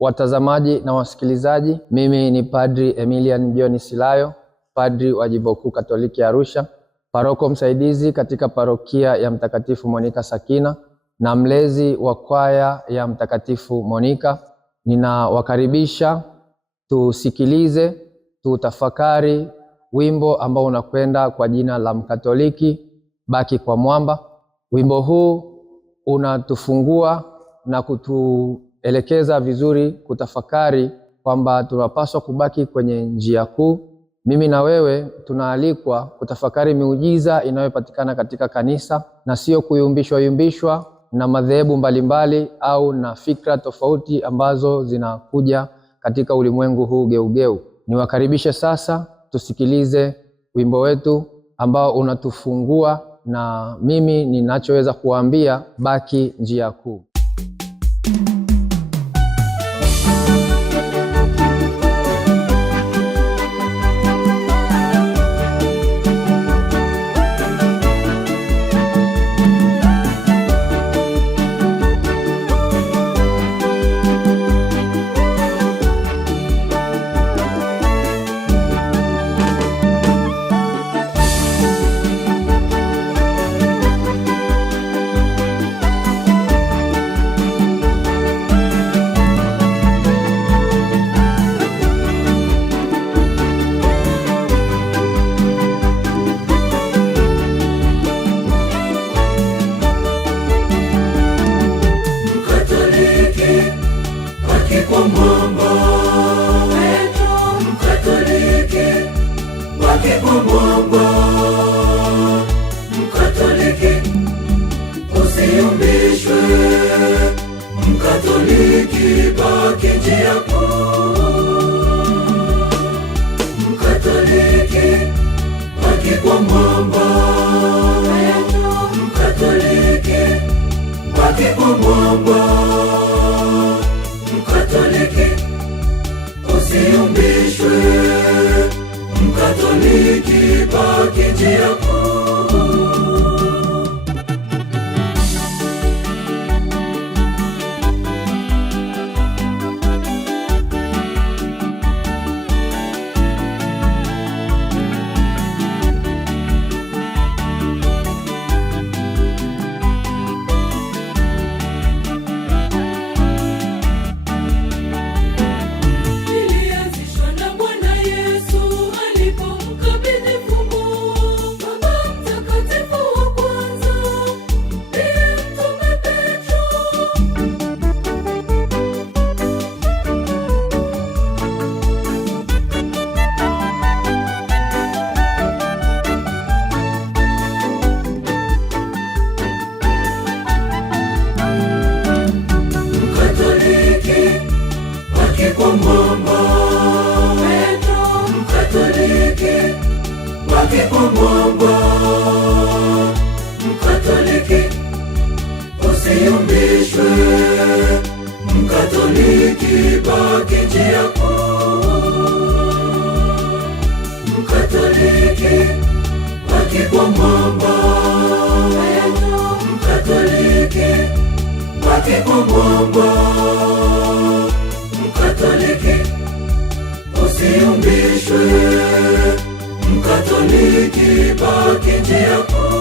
Watazamaji na wasikilizaji, mimi ni Padri Emilian John Silayo, padri wa Jimbo Kuu Katoliki Arusha, paroko msaidizi katika parokia ya Mtakatifu Monica Sakina na mlezi wa kwaya ya Mtakatifu Monica. Ninawakaribisha tusikilize, tutafakari wimbo ambao unakwenda kwa jina la Mkatoliki, Baki kwa Mwamba. Wimbo huu unatufungua na kutuelekeza vizuri kutafakari kwamba tunapaswa kubaki kwenye njia kuu. Mimi na wewe tunaalikwa kutafakari miujiza inayopatikana katika kanisa na sio kuyumbishwa na madhehebu mbalimbali au na fikra tofauti ambazo zinakuja katika ulimwengu huu geugeu. Niwakaribishe sasa tusikilize wimbo wetu ambao unatufungua, na mimi ninachoweza kuambia, baki njia kuu. Mkatoliki, baki njia kuu. Mkatoliki, baki kwa mwamba. Mkatoliki, baki kwa mwamba. Mkatoliki, usiyumbishwe. Mkatoliki, baki njia kuu. Baki kwa mwamba. Mkatoliki, usiyumbishwe. Mkatoliki, baki njia kuu. Mkatoliki, baki kwa mwamba. Mkatoliki, baki kwa mwamba. Mkatoliki, usiyumbishwe. Mkatoliki, baki njia kuu.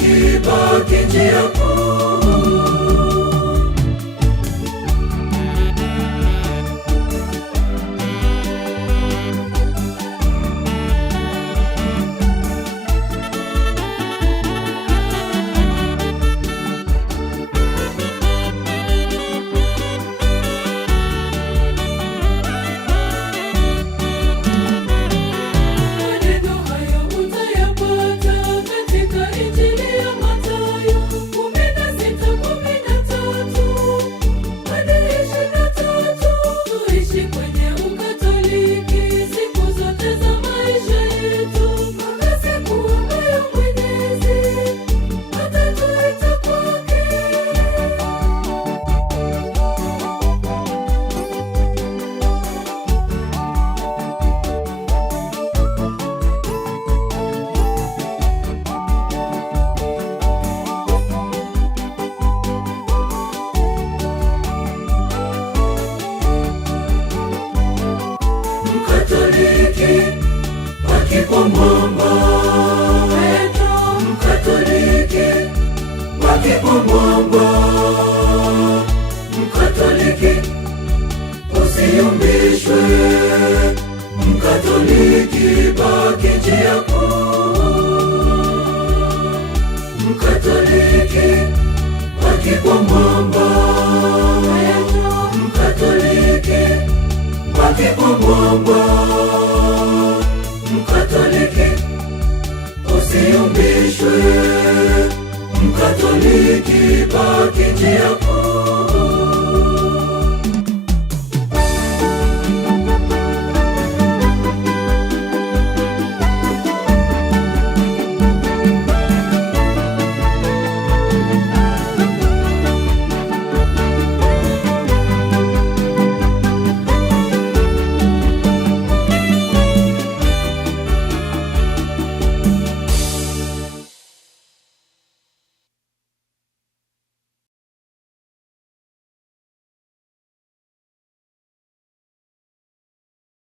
Mkatoliki baki njia kuu. Mkatoliki baki kwa mwamba. Mkatoliki baki kwa mwamba. Mkatoliki usiyumbishwe. Mkatoliki baki njia kuu. Mkatoliki baki kwa mwamba. Mkatoliki baki kwa mwamba. Mkatoliki usiyumbishwe. Mkatoliki baki njia